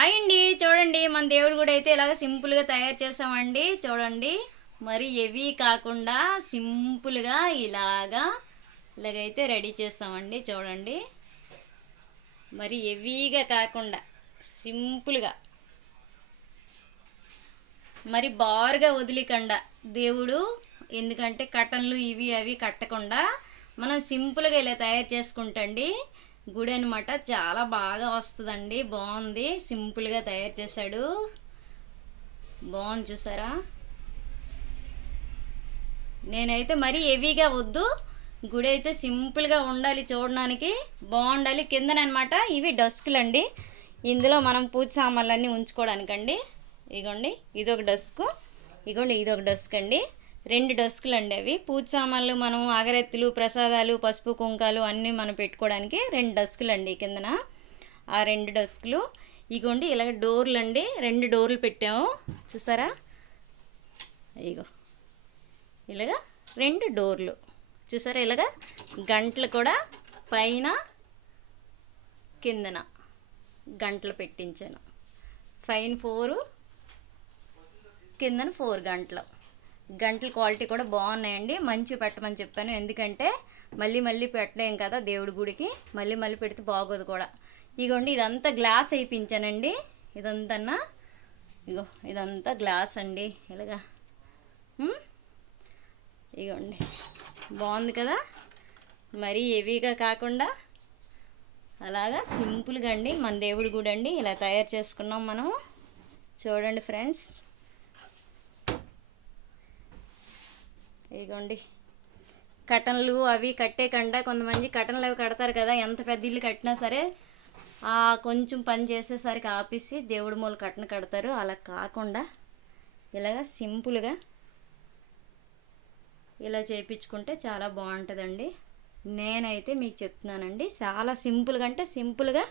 అయ్యండి చూడండి మన దేవుడు కూడా అయితే ఇలాగ సింపుల్గా తయారు చేసామండి చూడండి మరి హెవీ కాకుండా సింపుల్గా ఇలాగా ఇలాగైతే రెడీ చేస్తామండి చూడండి. మరి హెవీగా కాకుండా సింపుల్గా. మరి బారుగా వదిలికండా దేవుడు ఎందుకంటే కటన్లు ఇవి అవి కట్టకుండా మనం సింపుల్గా ఇలా తయారు చేసుకుంటండి. గుడి అనమాట చాలా బాగా వస్తుందండి. బాగుంది. సింపుల్గా తయారు చేశాడు. బాగుంది చూసారా? నేనైతే మరీ హెవీగా వద్దు. గుడి అయితే సింపుల్గా ఉండాలి చూడడానికి. బాగుండాలి. కిందనమాట ఇవి డస్కులు అండి ఇందులో మనం పూజ సామాన్లన్నీ ఉంచుకోవడానికండి. ఇగోండి ఇదొక డస్క్. ఇగోండి ఇదొక డస్క్ అండి రెండు డస్కులు అండి అవి. పూజ సామాన్లు మనం అగరెత్తులు ప్రసాదాలు పసుపు కుంకాలు అన్నీ మనం పెట్టుకోవడానికి రెండు డస్కులు అండి కిందన. ఆ రెండు డస్కులు. ఇగోండి ఇలాగ డోర్లు అండి రెండు డోర్లు పెట్టాము. చూసారా? ఇగో. ఇలాగా రెండు డోర్లు. చూసారా ఇలాగా? గంటలు కూడా పైన కిందన గంటలు పెట్టించాను. పైన ఫోరు కిందన ఫోర్ గంటలు. గంటల క్వాలిటీ కూడా బాగున్నాయండి. మంచి పెట్టమని చెప్పాను. ఎందుకంటే మళ్ళీ మళ్ళీ పెట్టలేం కదా దేవుడి గుడికి. మళ్ళీ మళ్ళీ పెడితే బాగోదు కూడా. ఇగోండి ఇదంతా గ్లాస్ వేయించానండి ఇదంతా ఇగో ఇదంతా గ్లాస్ అండి. ఇలాగా. ఇగోండి. బాగుంది కదా? మరీ హెవీగా కాకుండా అలాగా సింపుల్గా అండి. మన దేవుడి గుడి అండి ఇలా తయారు చేసుకున్నాం మనం చూడండి ఫ్రెండ్స్. ఇదిగోండి. కటన్లు అవి కట్టే కొంతమంది కటన్లు అవి కడతారు కదా ఎంత పెద్ద ఇల్లు కట్టినా సరే ఆ కొంచెం పని చేసేసరికి ఆపేసి దేవుడి మూల కట్టను కడతారు. అలా కాకుండా ఇలాగ సింపుల్గా ఇలా చేయించుకుంటే చాలా బాగుంటుందండి. నేనైతే మీకు చెప్తున్నానండి చాలా సింపుల్గా అంటే సింపుల్గా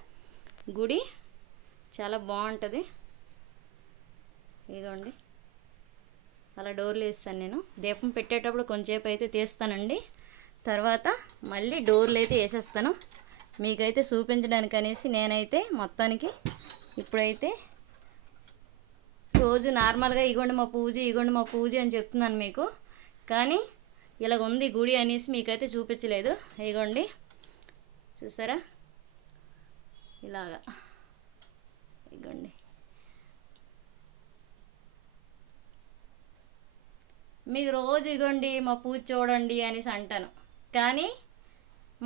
గుడి చాలా బాగుంటుంది. ఇదిగోండి. అలా డోర్లు వేస్తాను నేను. దీపం పెట్టేటప్పుడు కొంచెంసేపు అయితే తీస్తానండి. తర్వాత మళ్ళీ డోర్లు అయితే వేసేస్తాను. మీకైతే చూపించడానికి అనేసి నేనైతే మొత్తానికి ఇప్పుడైతే రోజు నార్మల్గా ఇగోండి మా పూజ ఇగోండి మా పూజ అని చెప్తున్నాను మీకు. కానీ ఇలాగ ఉంది గుడి అనేసి మీకైతే చూపించలేదు. ఇగోండి. చూసారా? ఇలాగా ఇగోండి మీకు రోజు ఇగోండి మా పూజ చూడండి అనేసి అంటాను. కానీ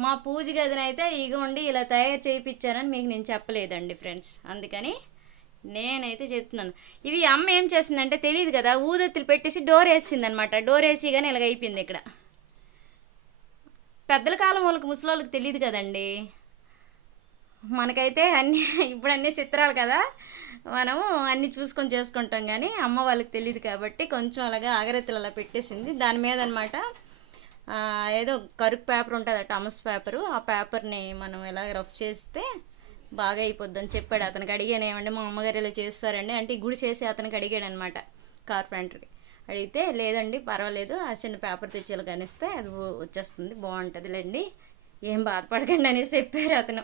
మా పూజ గదినైతే ఇగోండి ఇలా తయారు చేయించానని మీకు నేను చెప్పలేదండి ఫ్రెండ్స్. అందుకని నేనైతే చెప్తున్నాను. ఇవి అమ్మ ఏం చేసిందంటే తెలియదు కదా ఊదత్తులు పెట్టేసి డోర్ వేసిందనమాట. డోర్ వేసి కానీ ఇలాగ అయిపోయింది ఇక్కడ. పెద్దల కాలం వాళ్ళకి ముసలి వాళ్ళకి తెలియదు కదండి. మనకైతే అన్ని ఇప్పుడు అన్ని చిత్రాలు కదా. మనము అన్ని చూసుకొని చేసుకుంటాం కానీ అమ్మ వాళ్ళకి తెలియదు కాబట్టి కొంచెం అలాగా ఆగరెత్తులు అలా పెట్టేసింది. దాని మీద అనమాట ఏదో కరుకు పేపర్ ఉంటుంది టమస్ పేపరు. ఆ పేపర్ని మనం ఎలా రఫ్ చేస్తే బాగా అయిపోద్దని చెప్పాడు. అతనికి అడిగాను ఏమండి మా అమ్మగారు ఇలా చేస్తారండి? అంటే ఈ గుడి చేసి అతనికి అడిగాడు అనమాట కార్పెంటర్కి. అడిగితే లేదండి పర్వాలేదు ఆ చిన్న పేపర్ తెచ్చేలా కనిస్తే అది వచ్చేస్తుంది బాగుంటుంది లేండి ఏం బాధపడకండి అనేసి చెప్పారు అతను.